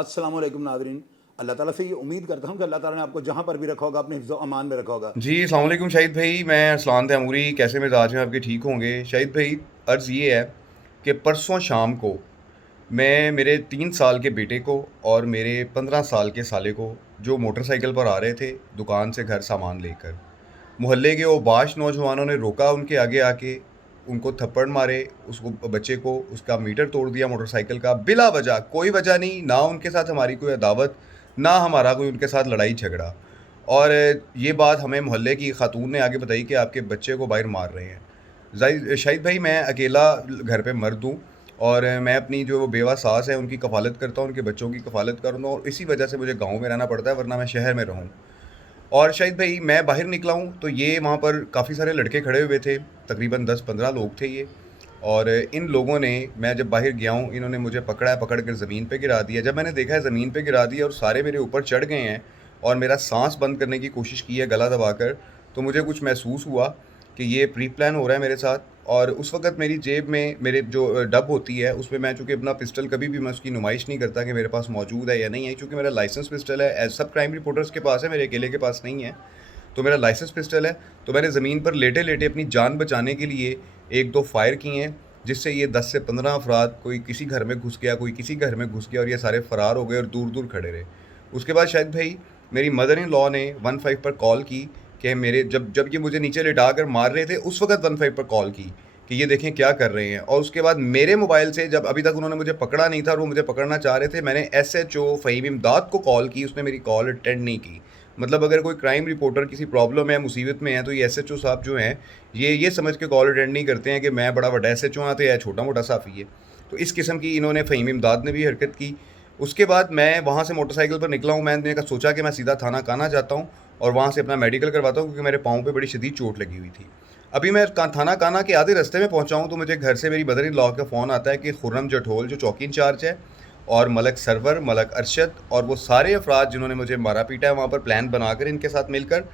अस्सलाम वालेकुम नाज़रीन। अल्लाह ताला से ये उम्मीद करता हूँ कि अल्लाह ताला ने आपको जहाँ पर भी रखा होगा अपने हिफ्ज़ अमान में रखा होगा। जी अस्सलाम वालेकुम शाहिद भाई, मैं अरसलान तैमूरी। कैसे मिजाज हैं आपके? ठीक होंगे शाहिद भाई। अर्ज़ ये है कि परसों शाम को मैं मेरे 3 साल के बेटे को और मेरे 15 साल के साले को, जो मोटरसाइकिल पर आ रहे थे दुकान से घर सामान लेकर, मोहल्ले के ओबाश नौजवानों ने रोका उनके आगे आके, उनको थप्पड़ मारे, उसको बच्चे को उसका मीटर तोड़ दिया मोटरसाइकिल का बिला वजह। कोई वजह नहीं, ना उनके साथ हमारी कोई अदावत, ना हमारा कोई उनके साथ लड़ाई झगड़ा। और ये बात हमें मोहल्ले की खातून ने आगे बताई कि आपके बच्चे को बाहर मार रहे हैं। शाहिद भाई, मैं अकेला घर पे मर्द हूँ और मैं अपनी जो बेवा सास है उनकी कफ़ालत करता हूँ, उनके बच्चों की कफ़ालत करता हूँ, और इसी वजह से मुझे गाँव में रहना पड़ता है, वरना मैं शहर में रहूँ। और शाहिद भाई, मैं बाहर निकला हूँ तो ये वहाँ पर काफ़ी सारे लड़के खड़े हुए थे, तकरीबन 10-15 लोग थे ये। और इन लोगों ने, मैं जब बाहर गया हूँ, इन्होंने मुझे पकड़ा है, पकड़ कर ज़मीन पे गिरा दिया। जब मैंने देखा है ज़मीन पे गिरा दिया और सारे मेरे ऊपर चढ़ गए हैं और मेरा सांस बंद करने की कोशिश की है गला दबाकर, तो मुझे कुछ महसूस हुआ कि ये प्री प्लान हो रहा है मेरे साथ। और उस वक़्त मेरी जेब में मेरे जो डब होती है उसमें मैं, चूँकि अपना पिस्टल कभी भी मैं उसकी नुमाइश नहीं करता कि मेरे पास मौजूद है या नहीं है, क्योंकि मेरा लाइसेंस पिस्टल है। सब क्राइम रिपोर्टर्स के पास है, मेरे अकेले के पास नहीं है। तो मेरा लाइसेंस पिस्टल है। तो मैंने ज़मीन पर लेटे लेटे अपनी जान बचाने के लिए 1-2 फायर किए हैं, जिससे ये 10 से 15 अफराद, कोई किसी घर में घुस गया, कोई किसी घर में घुस गया, और ये सारे फ़रार हो गए और दूर दूर खड़े रहे। उसके बाद शायद भाई मेरी मदर इन लॉ ने 15 पर कॉल की कि मेरे जब जब ये मुझे नीचे लिटा कर मार रहे थे, उस वक्त 15 पर कॉल की कि ये देखें क्या कर रहे हैं। और उसके बाद मेरे मोबाइल से, जब अभी तक उन्होंने मुझे पकड़ा नहीं था और वो मुझे पकड़ना चाह रहे थे, मैंने SHO फ़हीम इमदाद को कॉल की, उसने मेरी कॉल अटेंड नहीं की। मतलब अगर कोई क्राइम रिपोर्टर किसी प्रॉब्लम है, मुसीबत में है, तो ये SHO साहब जो हैं, ये समझ के कॉल अटेंड नहीं करते हैं कि मैं बड़ा बड़ा SHO हाँ तो यह छोटा मोटा साफ़ी है। तो इस किस्म की इन्होंने, फ़हीम इमदाद ने भी हरकत की। उसके बाद मैं वहाँ से मोटरसाइकिल पर निकला हूँ। मैंने का सोचा कि मैं सीधा थाना काना जाता हूँ और वहाँ से अपना मेडिकल करवाता हूँ, क्योंकि मेरे पाँव पे बड़ी शदीद चोट लगी हुई थी। अभी मैं थाना काना के आधे रास्ते में पहुँचा हूँ तो मुझे घर से मेरी मदर इन लॉ का फ़ोन आता है कि खुर्रम जठोल, जो चौकी इंचार्ज है, और मलक सरवर, मलक अरशद, और वो सारे अफराद जिन्होंने मुझे मारा पीटा है वहाँ पर प्लान बनाकर इनके साथ मिलकर,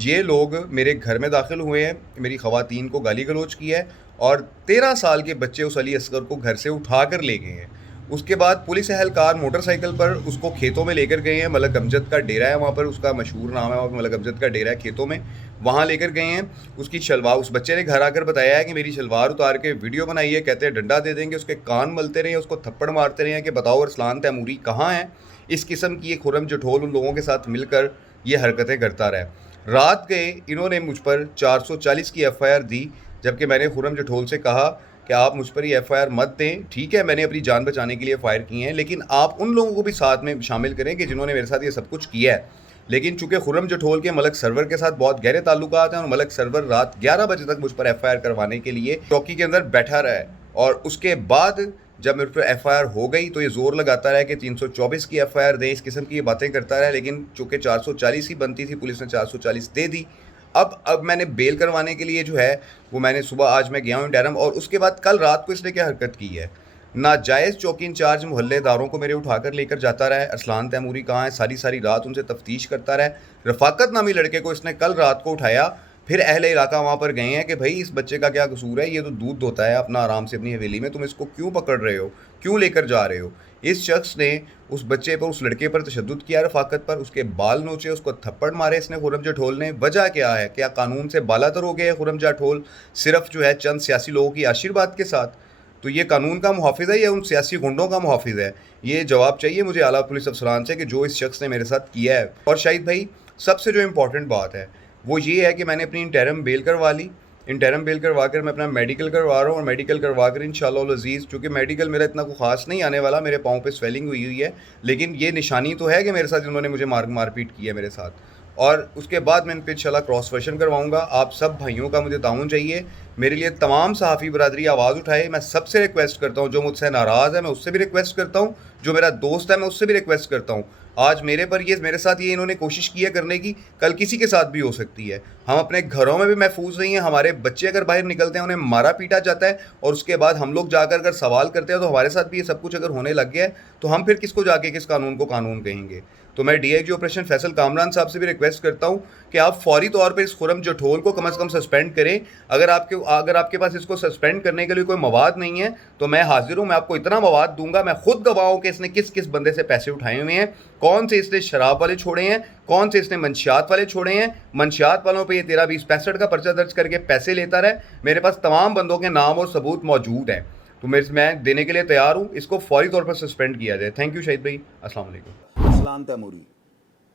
ये लोग मेरे घर में दाखिल हुए हैं, मेरी ख़वातीन को गाली गलौज की है, और 13 साल के बच्चे उस अली असगर को घर से उठा कर ले गए हैं। उसके बाद पुलिस एहलकार मोटरसाइकिल पर उसको खेतों में लेकर गए हैं। मलक अमजद का डेरा है वहाँ पर, उसका मशहूर नाम है वहाँ पर, मलक अमजद का डेरा है खेतों में, वहाँ लेकर गए हैं। उसकी शलवार, उस बच्चे ने घर आकर बताया है कि मेरी शलवार उतार के वीडियो बनाई है, कहते हैं डंडा दे देंगे, उसके कान मलते रहे, उसको थप्पड़ मारते रहे कि बताओ अरसलान तैमूरी कहाँ है। इस किस्म की एक खुर्रम जठोल उन लोगों के साथ मिलकर ये हरकतें करता रहा। रात गए इन्होंने मुझ पर 440 की FIR दी, जबकि मैंने खुर्रम जठोल से कहा कि आप मुझ पर ये FIR मत दें। ठीक है, मैंने अपनी जान बचाने के लिए फायर किए हैं, लेकिन आप उन लोगों को भी साथ में शामिल करें कि जिन्होंने मेरे साथ ये सब कुछ किया है। लेकिन चूंकि खुर्रम जठोल के मलक सरवर के साथ बहुत गहरे ताल्लुकात हैं, और मलक सरवर रात 11 बजे तक मुझ पर FIR करवाने के लिए चौकी के अंदर बैठा रहा है, और उसके बाद जब मेरे पर FIR हो गई तो ये ज़ोर लगाता रहा कि 324 की FIR दें, इस किस्म की ये बातें करता रहा। लेकिन चूँकि 440 ही बनती थी, पुलिस ने 440 दे दी। अब मैंने बेल करवाने के लिए जो है वो, मैंने सुबह, आज मैं गया हूँ इंटरम, और उसके बाद कल रात को इसने क्या हरकत की है, नाजायज़ चौकी इंचार्ज मोहल्लेदारों को मेरे उठाकर लेकर जाता रहा है। अरसलान तैमूरी कहाँ है, सारी सारी रात उनसे तफ्तीश करता रहा। रफ़ाकत नामी लड़के को इसने कल रात को उठाया। फिर अहले इलाका वहाँ पर गए हैं कि भाई इस बच्चे का क्या कसूर है, ये तो दूध धोता है अपना आराम से अपनी हवेली में, तुम इसको क्यों पकड़ रहे हो, क्यों लेकर जा रहे हो। इस शख्स ने उस बच्चे पर, उस लड़के पर तशद्दुद किया रफ़ाकत पर, उसके बाल नोचे, उसको थप्पड़ मारे इसने, खुर्रम जठोल ने। वजह क्या है, क्या कानून से बालातर हो गया है खुर्रम जठोल, सिर्फ जो है चंद सियासी लोगों की आशीर्वाद के साथ? तो ये कानून का मुहाफिज है या उन सियासी गुंडों का मुहाफिज है? ये जवाब चाहिए मुझे आला पुलिस अफसरान से कि जो इस शख्स ने मेरे साथ किया है। और शाहिद भाई, सबसे जो इम्पोर्टेंट बात है वो ये है कि मैंने अपनी इंटरम बेल करवा ली। इंटरम बेल करवा कर मैं अपना मेडिकल करवा रहा हूँ, और मेडिकल करवा कर इंशाअल्लाह अज़ीज़, चूँकि मेडिकल मेरा इतना कोई ख़ास नहीं आने वाला, मेरे पाँव पे स्वेलिंग हुई हुई है, लेकिन ये निशानी तो है कि मेरे साथ इन्होंने मुझे मारपीट की है मेरे साथ। और उसके बाद मैं इन पर इंशाअल्लाह क्रॉस वर्शन करवाऊँगा। आप सब भाइयों का मुझे ताउन चाहिए, मेरे लिए तमाम सहाफ़ी बरादरी आवाज़ उठाए। मैं सबसे रिक्वेस्ट करता हूँ, जो मुझसे नाराज़ है मैं उससे भी रिक्वेस्ट करता हूँ, जो मेरा दोस्त है मैं उससे भी रिक्वेस्ट करता हूँ। आज मेरे पर ये, मेरे साथ ये इन्होंने कोशिश की है करने की, कल किसी के साथ भी हो सकती है। हम अपने घरों में भी महफूज नहीं हैं, हमारे बच्चे अगर बाहर निकलते हैं उन्हें मारा पीटा जाता है, और उसके बाद हम लोग जाकर अगर सवाल करते हैं तो हमारे साथ भी ये सब कुछ अगर होने लग गया है तो हम फिर किसको जाके किस कानून को कानून कहेंगे। तो मैं DIG ऑपरेशन फैसल कामरान साहब से भी रिक्वेस्ट करता हूँ कि आप फौरी तौर पर इस खुर्रम जठोल को कम से कम सस्पेंड करें। अगर اگر آپ کے پاس اس کو سسپینڈ کرنے کے لیے کوئی مواد نہیں ہے تو میں حاضر ہوں, میں آپ کو اتنا مواد دوں گا, میں خود گواہ ہوں کہ اس نے کس کس بندے سے پیسے اٹھائے ہوئے ہیں, کون سے اس نے شراب والے چھوڑے ہیں, کون سے اس نے منشیات والے چھوڑے ہیں, منشیات والوں پہ یہ 13-20-65 کا پرچہ درج کر کے پیسے لیتا رہے. میرے پاس تمام بندوں کے نام اور ثبوت موجود ہیں, تو میں دینے کے لیے تیار ہوں. اس کو فوری طور پر سسپینڈ کیا جائے. تھینک یو شہید بھائی, السلام علیکم. ارسلان تیموری.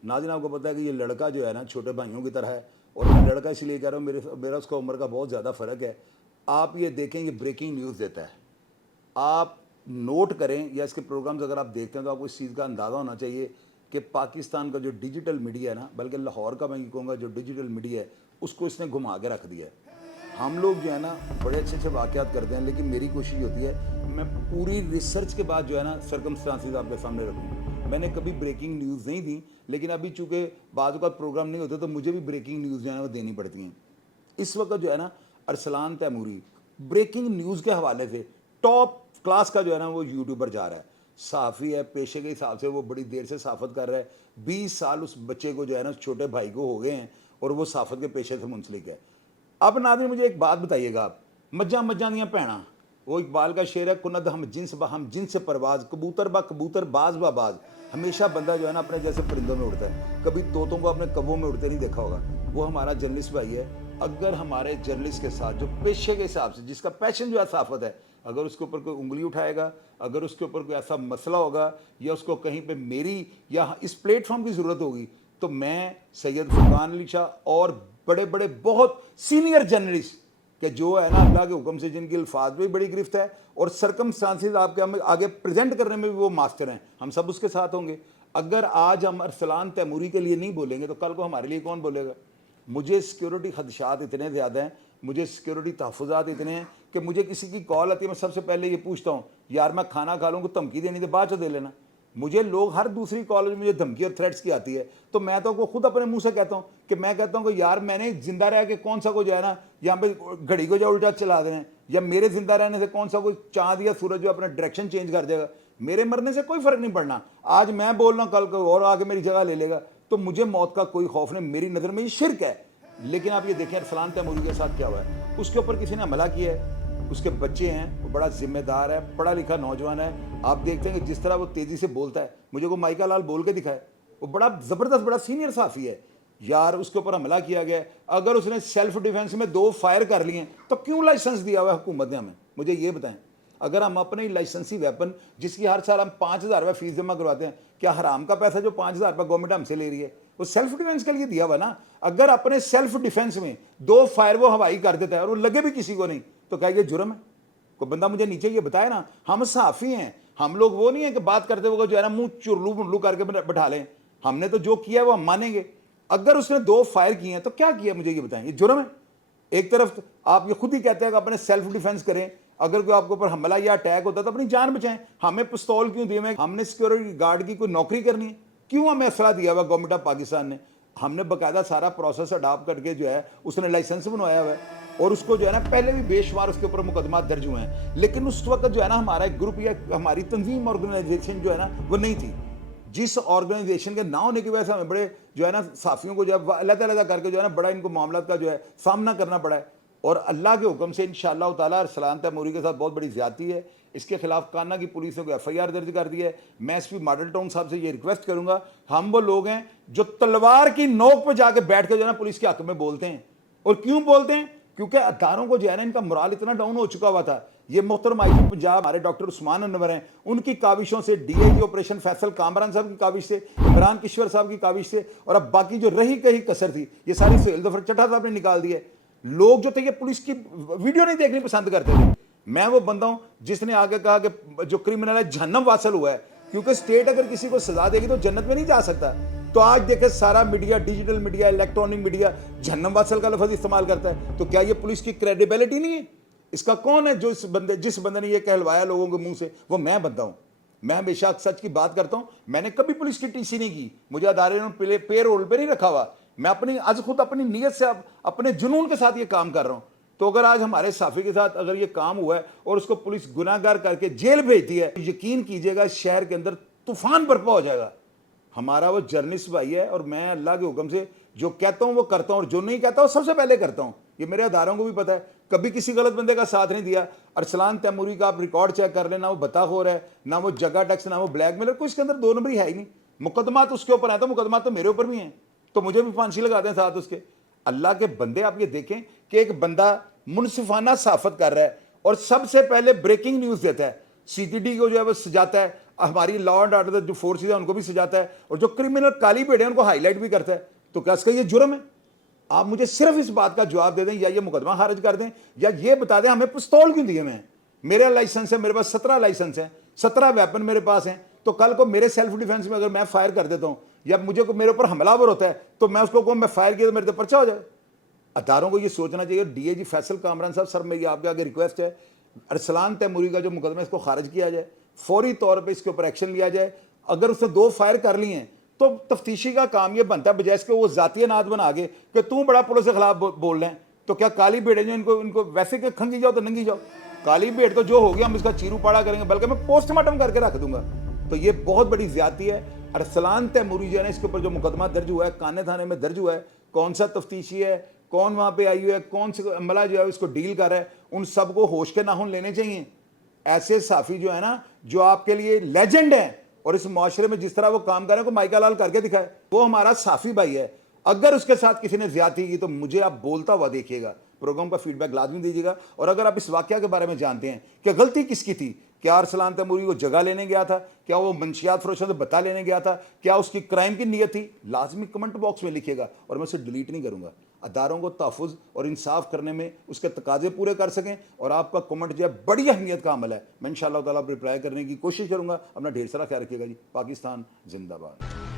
ناظرین آپ کو پتہ ہے کہ یہ لڑکا جو ہے نا چھوٹے بھائیوں کی طرح ہے, اور میں لڑکا اس لیے کہہ رہا ہوں, میرا اس کا عمر کا بہت زیادہ فرق ہے. آپ یہ دیکھیں یہ بریکنگ نیوز دیتا ہے, آپ نوٹ کریں, یا اس کے پروگرامز اگر آپ دیکھتے ہیں تو آپ کو اس چیز کا اندازہ ہونا چاہیے کہ پاکستان کا جو ڈیجیٹل میڈیا ہے نا, بلکہ لاہور کا میں یہ کہوں گا جو ڈیجیٹل میڈیا ہے, اس کو اس نے گھما کے رکھ دیا ہے. ہم لوگ جو ہے نا بڑے اچھے اچھے واقعات کرتے ہیں, لیکن میری کوشش ہوتی ہے میں پوری ریسرچ کے بعد جو ہے نا سرکمسٹانسز آپ کے سامنے رکھوں. میں نے کبھی بریکنگ نیوز نہیں دی, لیکن ابھی چونکہ بعض اوقات پروگرام نہیں ہوتے تو مجھے بھی بریکنگ نیوز جو ہے وہ دینی پڑتی ہیں. اس وقت جو ہے نا ارسلان تیموری بریکنگ نیوز کے حوالے سے ٹاپ کلاس کا جو ہے نا وہ یوٹیوبر جا رہا ہے. صحافی ہے, پیشے کے حساب سے وہ بڑی دیر سے صحافت کر رہا ہے. 20 سال اس بچے کو جو ہے نا چھوٹے بھائی کو ہو گئے ہیں, اور وہ صحافت کے پیشے سے منسلک ہے. اب ناظرین مجھے ایک بات بتائیے گا, آپ مجھاں دیاں بھیڑاں, وہ اقبال کا شعر ہے, کند ہم جنس سے پرواز, کبوتر با کبوتر باز با باز. ہمیشہ بندہ جو ہے نا اپنے جیسے پرندوں میں اڑتا ہے, کبھی طوطوں کو اپنے کبوں میں اڑتے نہیں دیکھا ہوگا. وہ ہمارا جرنلسٹ بھائی ہے. اگر ہمارے جرنلسٹ کے ساتھ جو پیشے کے حساب سے جس کا پیشن جو ہے صحافت ہے, اگر اس کے اوپر کوئی انگلی اٹھائے گا, اگر اس کے اوپر کوئی ایسا مسئلہ ہوگا, یا اس کو کہیں پہ میری یا اس پلیٹ فارم کی ضرورت ہوگی, تو میں سید فرقان علی شاہ اور بڑے بڑے بہت سینئر جرنلسٹ کہ جو ہے نا اللہ کے حکم سے جن کی الفاظ بھی بڑی گرفت ہے اور سرکمسٹانسز آپ کے آگے پریزنٹ کرنے میں بھی وہ ماسٹر ہیں, ہم سب اس کے ساتھ ہوں گے. اگر آج ہم ارسلان تیموری کے لیے نہیں بولیں گے تو کل کو ہمارے لیے کون بولے گا؟ مجھے سیکیورٹی خدشات اتنے زیادہ ہیں, مجھے سیکیورٹی تحفظات اتنے ہیں کہ مجھے کسی کی کال آتی ہے, میں سب سے پہلے یہ پوچھتا ہوں, یار میں کھانا کھا لوں, کو دھمکی دینی تو بعد چ دے لینا. مجھے لوگ ہر دوسری کال میں مجھے دھمکی اور تھریٹس کی آتی ہے, تو میں تو خود اپنے منہ سے کہتا ہوں کہ میں کہتا ہوں کہ یار میں نے زندہ رہ کے کون سا کو جو ہے نا یہاں پہ گھڑی کو جو الٹا چلا دیں, یا میرے زندہ رہنے سے کون سا کوئی چاند یا سورج جو اپنا ڈائریکشن چینج کر دے گا. میرے مرنے سے کوئی فرق نہیں پڑنا. آج میں بول رہا ہوں, کل کو اور آگے میری جگہ لے لے گا, تو مجھے موت کا کوئی خوف نہیں. میری نظر میں یہ شرک ہے. لیکن آپ یہ دیکھیں ارسلان تیموری کے ساتھ کیا ہوا ہے. اس کے اوپر کسی نے حملہ کیا ہے, اس کے بچے ہیں, وہ بڑا ذمہ دار ہے, پڑھا لکھا نوجوان ہے. آپ دیکھتے ہیں کہ جس طرح وہ تیزی سے بولتا ہے, مجھے کو مائیکا لال بول کے دکھائے, وہ بڑا زبردست بڑا سینئر صحافی ہے یار. اس کے اوپر حملہ کیا گیا ہے, اگر اس نے سیلف ڈیفenس میں 2 فائر کر لیے تو کیوں لائسنس دیا ہوا ہے حکومت نے ہمیں؟ مجھے یہ بتائیں. اگر ہم اپنے لائسنسی ویپن جس کی ہر سال ہم 5,000 روپے فیس جمع کرواتے ہیں, کیا حرام کا پیسہ جو 5,000 روپے گورنمنٹ ہم سے لے رہی ہے وہ سیلف ڈیفenس کے لیے دیا ہوا نا؟ اگر اپنے سیلف ڈیفenس میں 2 فائر وہ ہوائی کر دیتا ہے اور وہ لگے بھی کسی کو نہیں, تو کیا یہ جرم ہے؟ کوئی بندہ مجھے نیچے یہ بتائے نا. ہم صحافی ہیں, ہم لوگ وہ نہیں ہیں کہ بات کرتے ہوئے جو ہے نا منہ چرلو منلو کر کے بٹھا لیں. ہم نے تو جو کیا ہے وہ ہم مانیں گے. اگر اس نے 2 فائر کیے ہیں تو کیا کیا, مجھے یہ بتائیں, یہ جرم ہے؟ ایک طرف آپ یہ خود ہی کہتے ہیں کہ اپنے سیلف ڈیفenس کریں, اگر کوئی آپ کے اوپر حملہ یا اٹیک ہوتا ہے تو اپنی جان بچائیں. ہمیں پستول کیوں دیے ہوئے؟ ہم نے سیکورٹی گارڈ کی کوئی نوکری کرنی ہے؟ کیوں ہمیں اسلحہ دیا ہوا گورنمنٹ آف پاکستان نے؟ ہم نے باقاعدہ سارا پروسیس اڈاپٹ کر کے جو ہے اس نے لائسنس بنوایا ہوا ہے, اور اس کو جو ہے نا پہلے بھی بے شمار اس کے اوپر مقدمات درج ہوئے ہیں. لیکن اس وقت جو ہے نا ہمارا ایک گروپ یا ہماری تنظیم آرگنائزیشن جو ہے نا وہ نہیں تھی. جس آرگنائزیشن کے نہ ہونے کی وجہ سے ہمیں بڑے جو ہے نا صحافیوں کو جو ہے علیحدہ کر کے جو ہے نا بڑا ان کو معاملات کا جو ہے سامنا کرنا پڑا ہے. اور اللہ کے حکم سے انشاءاللہ تعالیٰ ارسلان تیموری کے ساتھ بہت بڑی زیادتی ہے. اس کے خلاف کانا کی پولیس نے کوئی FIR درج کر دی ہے. میں ایس پی ماڈل ٹاؤن صاحب سے یہ ریکویسٹ کروں گا, ہم وہ لوگ ہیں جو تلوار کی نوک پہ جا کے بیٹھ کے جو ہے نا پولیس کے حق میں بولتے ہیں. اور کیوں بولتے ہیں؟ کیونکہ اداروں کو جو ہے نا ان کا مرال اتنا ڈاؤن ہو چکا ہوا تھا. یہ محترم IG پنجاب ہمارے ڈاکٹر عثمان انور ہیں, ان کی کاوشوں سے, DIG آپریشن فیصل کامران صاحب کی کاوش سے, عمران کشور صاحب کی کاوش سے, اور اب باقی جو رہی کہیں کسر تھی یہ ساری سہیل ظفر چٹھا صاحب نے نکال دی ہے. لوگ جو تھے یہ پولیس کی ویڈیو نہیں دیکھنی پسند کرتے تھے. میں وہ بندہ ہوں جس نے آگے کہا کہ جو کرمنل ہے جہنم واصل ہوا ہے, کیونکہ اسٹیٹ اگر کسی کو سزا دے گی تو جنت میں نہیں جا سکتا. تو آج دیکھیں سارا media, digital media, electronic media جہنم واصل کا لفظ استعمال کرتا ہے. تو کیا یہ پولیس کی کریڈیبلٹی نہیں ہے؟ اس کا کون ہے جو جس بندے نے یہ کہلوایا لوگوں کے منہ سے؟ وہ میں بندہ ہوں. میں ہمیشہ سچ کی بات کرتا ہوں. میں نے کبھی پولیس کی TC نہیں کی, مجھے ادارے نے پے رول پہ نہیں رکھا ہوا. میں آج خود اپنی نیت سے اپنے جنون کے ساتھ یہ کام کر رہا ہوں. تو اگر آج ہمارے صحافی کے ساتھ اگر یہ کام ہوا ہے اور اس کو پولیس گناہ گار کر کے جیل بھیجتی ہے, یقین کیجئے گا شہر کے اندر طوفان برپا ہو جائے گا. ہمارا وہ جرنلسٹ بھائی ہے, اور میں اللہ کے حکم سے جو کہتا ہوں وہ کرتا ہوں, اور جو نہیں کہتا وہ سب سے پہلے کرتا ہوں. یہ میرے اداروں کو بھی پتہ ہے. कभी किसी गलत बंदे का साथ नहीं दिया। अरसलान तैमूरी का आप रिकॉर्ड चेक कर लें, ना वो बताखोर है, ना वो जगह टैक्स, ना वो ब्लैकमेलर, कोई इसके अंदर दो नंबरी है ही नहीं। मुकदमा तो उसके ऊपर है, तो मुकदमा तो मेरे ऊपर भी है, तो मुझे भी फांसी लगा दें साथ उसके। अल्लाह के बंदे, आप ये देखें कि एक बंदा मुनसिफाना साफत कर रहा है और सबसे पहले ब्रेकिंग न्यूज़ देता है, सीटीडी को जो है वो सजाता है, हमारी लॉ एंड ऑर्डर जो फोर्सेज है उनको भी सजाता है, और जो क्रिमिनल काली पेड़ है उनको हाईलाइट भी करता है। तो क्या इसका ये जुर्म है? आप मुझे सिर्फ इस बात का जवाब दे दें, या ये मुकदमा खारिज कर दें, या ये बता दें हमें पिस्तौल क्यों दिए मैं। मेरा लाइसेंस है, मेरे पास 17 लाइसेंस हैं, 17 वेपन मेरे पास हैं, तो कल को मेरे सेल्फ डिफेंस में अगर मैं फायर कर देता हूँ या मुझे को मेरे ऊपर हमलावर होता है तो मैं उसको कहूँ मैं फायर किया तो मेरे तो पर्चा हो जाए। अदारों को ये सोचना चाहिए। डीएजी फैसल कामरान साहब, सर मेरी आपके आगे रिक्वेस्ट है, अरसलान तैमूरी का जो मुकदमा है इसको खारिज किया जाए, फौरी तौर पे इसके ऊपर एक्शन लिया जाए। अगर उसने 2 फायर कर लिए हैं तो तफ्तीशी का काम ये बनता है, बजाय इसके वो जातीय नाद बना के कि तू बड़ा पुलिस के खिलाफ बोल रहे हैं। तो क्या काली भेड़ जो इनको वैसे कि खंगी जाओ तो नंगी जाओ, काली भेड़ तो जो हो गया हम इसका चीरू पाड़ा करेंगे, बल्कि मैं पोस्टमार्टम करके रख दूंगा। तो ये बहुत बड़ी ज्यादती है। अरसलान तैमूरी जो है इसके ऊपर जो मुकदमा दर्ज हुआ है, काने थाने में दर्ज हुआ है, कौन सा तफ्तीशी है, कौन वहां पे आई हुई है, कौन सा अमला जो है इसको डील कर रहा है, उन सबको होश के नाखून लेने चाहिए। ऐसे साफी जो है ना, जो आपके लिए लेजेंड है और इस माशरे में जिस तरह वो काम कर रहे हैं को माइका लाल करके दिखाए, वो हमारा साफी भाई है। अगर उसके साथ किसी ने ज्यादती की तो मुझे आप बोलता हुआ देखिएगा, प्रोग्राम का फीडबैक लाजमी दीजिएगा। और अगर आप इस वाकया के बारे में जानते हैं कि गलती किसकी थी, क्या अरसलान तैमूरी को जगह लेने गया था, क्या वो मंशियात फरोशों से बता लेने गया था, क्या उसकी क्राइम की नीयत थी, लाजमी कमेंट बॉक्स में लिखिएगा और मैं उसे डिलीट नहीं करूंगा। अदारों को तहफ़्फ़ुज़ और इंसाफ करने में उसके तकाजे पूरे कर सकें, और आपका कमेंट जो है बड़ी अहमियत का अमल है। मैं इंशाअल्लाह ताला रिप्लाई करने की कोशिश करूंगा। अपना ढेर सारा ख्याल रखिएगा जी। पाकिस्तान जिंदाबाद।